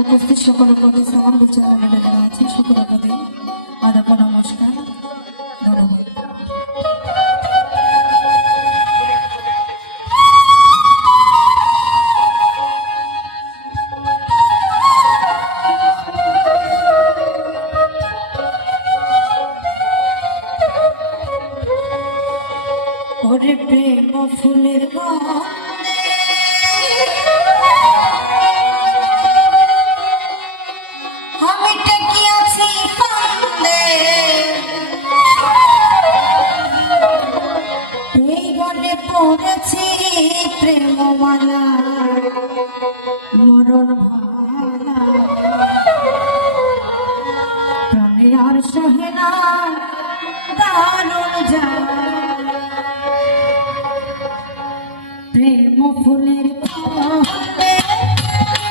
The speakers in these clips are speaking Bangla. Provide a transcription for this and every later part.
উপস্থিত সকলের প্রতি সালাম বিচার আছে, সকলের প্রতি আদাব নমস্কার, ধন্যবাদ। ওরে প্রেম ফুলের আমি টেকিয়াছি কান্দে, এই গলে পড়েছি প্রেমমালা মরণ ভালা, প্রাণে আর সহে না দারুণ জ্বালা। প্রেম ফুলের গন্ধে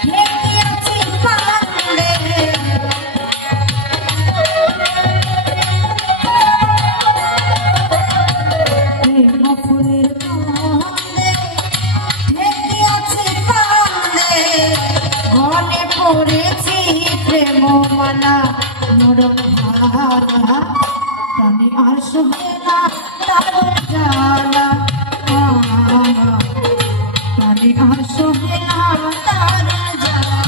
ঢেকিয়াছি কান্দে, প্রেম ফুলের গন্ধে ঢেকিয়াছি কান্দে, গলে পড়েছি প্রেমমালা মরণ ভালা, প্রাণে আর সহে না দারুণ জ্বালা। প্রাণে আর সহে না দারুণ জ্বালা।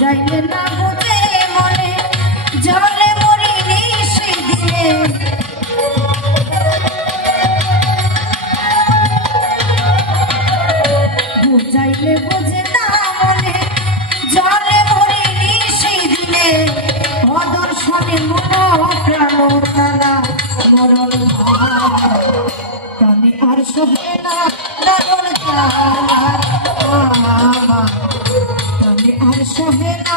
যাইলে না বুঝে মনে জলে মরিনি সেদিনে, বুঝাইলে বুঝে না মনে জলে মরিনি সেদিনে, অদর্শনে মন প্রাণ তালা গরল প্রাণে আর সহে না দারুণ জ্বালা, প্রাণে আর সহে না